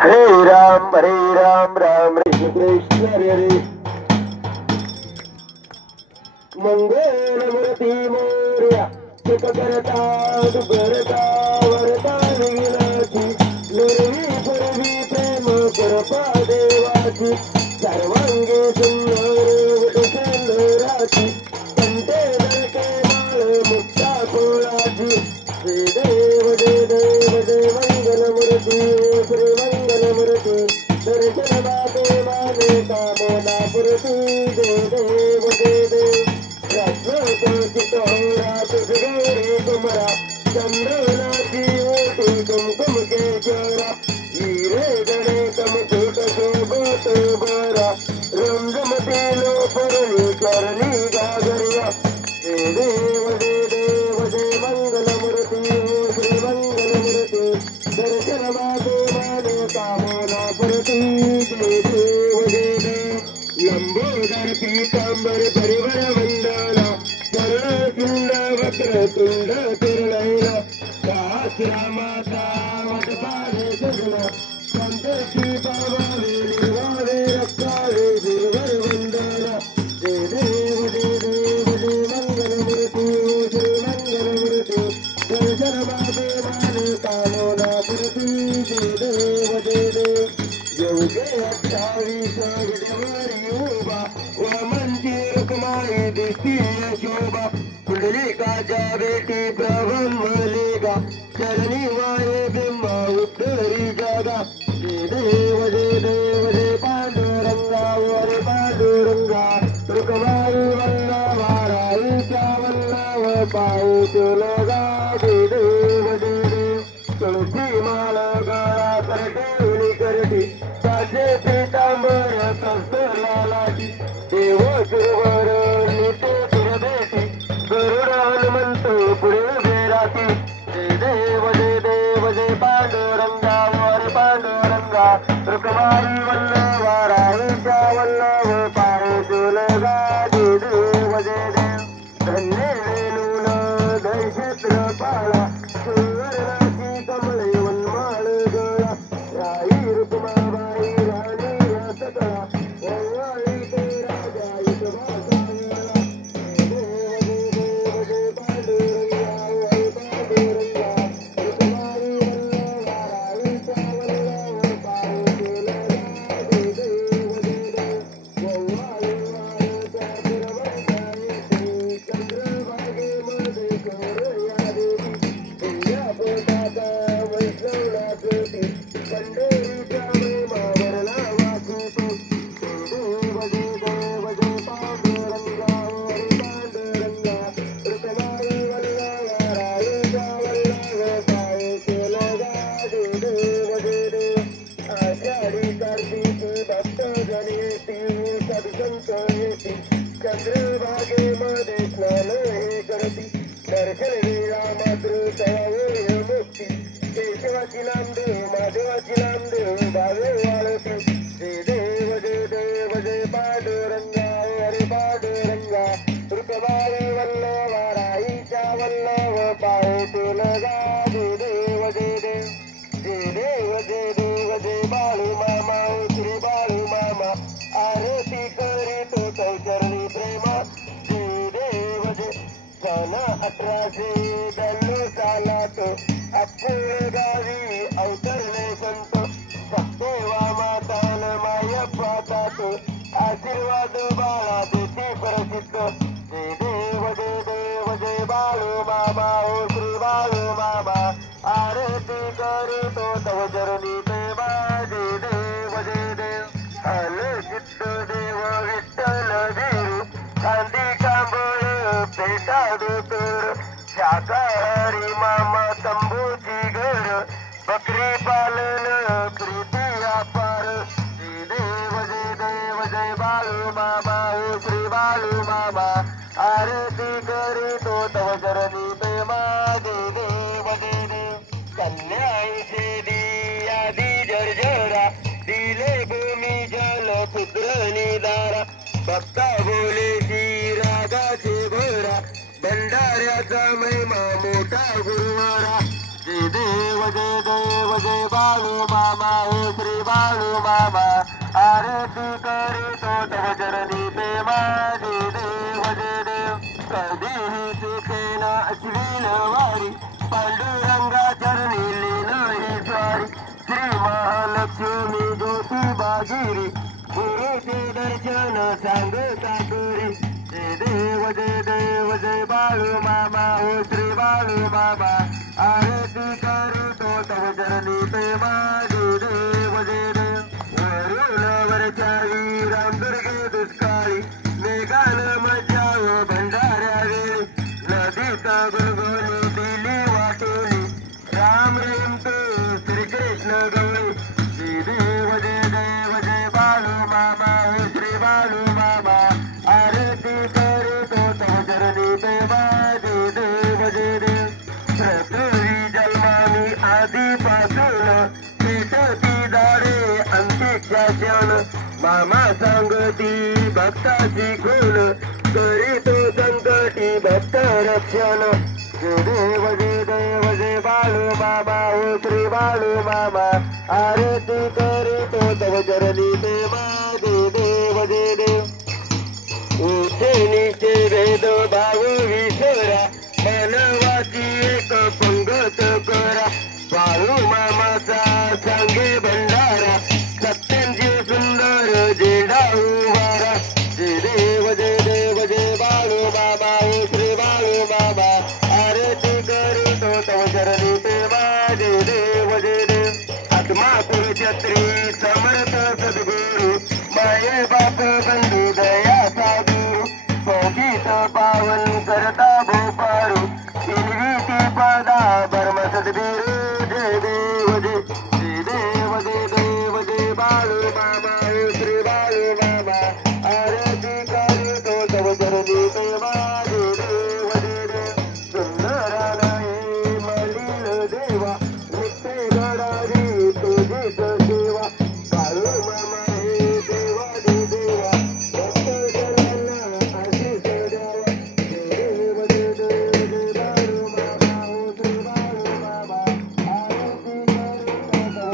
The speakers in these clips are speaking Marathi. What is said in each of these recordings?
हरे राम राम कृष्ण कृष्ण हरे हरे मंगल मूर्ती मोरया सुख करता दुखरता वरता विघ्नाची निर्वी पूर्वी प्रेम कृपा देवाची सर्वांगी सुंदर सुंदराची कंटे दळके माळ मुक्ता कोळाची श्री देव जय मंगल मूर्ती श्री मंगल मूर्ती दर्शन बाबे माने कामना पूर्ती जय देव कुमरा चंद्रनाची ओटी कुमकुम केशरा हिरे गणेशम छोट शोभत बरा रंगमती लो परळी करणी गागरिया जय देव जय मंगल मूर्ती श्री मंगल मूर्ती दर्शन बाबे माने कामना पूर्ती जय देव लंबोदर पीतांबर परिवर वंदना चरण वक्रतुंड तिरलैला सहस्रा माता वटपाले सगुणा संतोषी बाबा वेलिवारे रक्षावे गिरवर वंदना जय देव जय मंगल मूर्ती श्री मंगल मूर्ती दर्शन बाबे माने कामना पूर्ती जय देव योगे 28 विडवरी उभा वामनची रुक्माई दिसती शोभा पुंडलिकाच्या बेटी प्रभंवलिका चरणी वाये बिंबा उत्तरी जागा जय देव जय पांडुरंगा वर पांडुरंगा रुक्माई वल्लभा राईच्या वल्लभ पायी तुलगा जय देव तुळशी माळ गळा करटे करटी साजे पीतांबर कस्तलालाची देव सुरवर निते सुरभेटी गरुड हनुमंत पुढे बेराती जय देव जय पांडुरंगा वर पांडुरंगा रुक्माई वल्लभा राईच्या वल्लभ पारे तुलगा जय देव धन्य वेणून दैक्षेत्र पाळा सुवर्णाची कमळे वनमाळ गळा राई रुक्माबाई राणी रसकळा रंगाळी ते राजा इतवासा वेळा देव जय पांडुरंगा हरी पांडुरंगा रुक्माई वल्लभा राईच्या वल्लभ पाये तुलगा जय देव वव्वाळी वाळूच्या फिरवंता येते चंद्रभागेमध्ये करोया देवी पोटाचा वैष्णवला ज्योती पंढरीच्या प्रेमावरला वाचतो देव जय पांडुरंगा हरी पांडुरंगा रुक्माई वल्लभा राईच्या वल्लभ पाये तुलगा जय देव आषाढी कार्तिकी भक्त जन येती सदसंत येती चंद्रभागेमध्ये स्नान हे करती दर्शन वेळा मात्र सवावे मुक्ती केशवाची नामदेव महादेवाची नामदेव भावे वाळती जय देव जय पांडुरंगा हरी पांडुरंगा रुक्माई वल्लभा राईच्या वल्लभ पाये तुलगा जय देव जय बाळू मामा श्री बाळू मामा आरती करीतो चौचरणी प्रेमा जय देव सन 1892 सालात अक्कोळ गावी अवतरले संत भक्तेवा मातान मायप्पा तात आशीर्वाद बाळा देती प्रसिद्ध जय देव जय बाळू मामा ओ श्री बाळू मामा आरती करीतो तव चरणी प्रेमा जय देव हल चित्त देव विठ्ठल वीरू खांदी कांबळ पेटा दोतर शाकाहारी मामा तंबूची घर बकरी पालन प्रीती अपार जय देव जय बाळू मामा ओ श्री बाळू मामा आरती करीतो तव चरणी प्रेमा जय देव कन्याईचे दी आधी जर्जरा दिले भूमी जल पुत्र निदारा भक्ता बोले रागाचे भरा भंडाऱ्याचा महिमा मोठा गुरुवारा जय देव जय बाळू मामा हो श्री बाळू मामा आरती करीतो तव चरणी प्रेमा जय देव कधीही चुकेन अश्विन वारी पांडुरंगा चरणी लीन ही स्वारी श्री महालक्ष्मी ज्योतिबा गिरी गुरुचे दर्शन सांगता करी जय देव जय बाळू मामा हो श्री बाळू मामा आरती करीतो तव चरणी प्रेमा जय देव वरुणवरच्या वीराम दुर्गे दुष्काळी मेघान मजाव भंडाऱ्या वेळी नदीत गुलगुली दिली वाटोली राम रमतो श्रीकृष्ण गवळी जय देव जय बाळू मामा हो श्री बाळू मामा आरती करीतो तव चरणी प्रेमा जय देव प्रथवी जन्मानी आधीपासून पेटती दारे अंतिक्षाशन मामा सांगती भक्ताची खून करीतो संकटी भक्त रक्षण जय देव जय बाळू मामा हो श्री बाळू मामा आरती करीतो तव चरणी प्रेमा जय देव उचे नीचे भेद भाव विसरा मानवाची एक पंगत करा बाळू मामाचा सांगे भंडारा सत्यांची सुंदर झेंडा उभारा जय देव जय बाळू मामा हो श्री बाळू मामा आरती करीतो तव चरणी प्रेमा जय देव आत्मापुर छत्री समर्थ सद्गुरु माये बाप बंधू दया साधू संगीत पावन करता भोपारू इनवीती पदा बर्म सद्गुरु जय देव जय बाळू मामा हो श्री बाळू मामा आरती करीतो तव चरणी प्रेमा जय देव सुंदरालये मलिन देवा नित्य गडारी तुझीच सेवा बाळू मामा हे देवा देवा भक्त जनांना आशीष द्यावा जय देव बाळू मामा हो श्री बाळू मामा आरती करीतो तव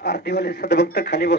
आरतीवाले सदभक्त खाली बस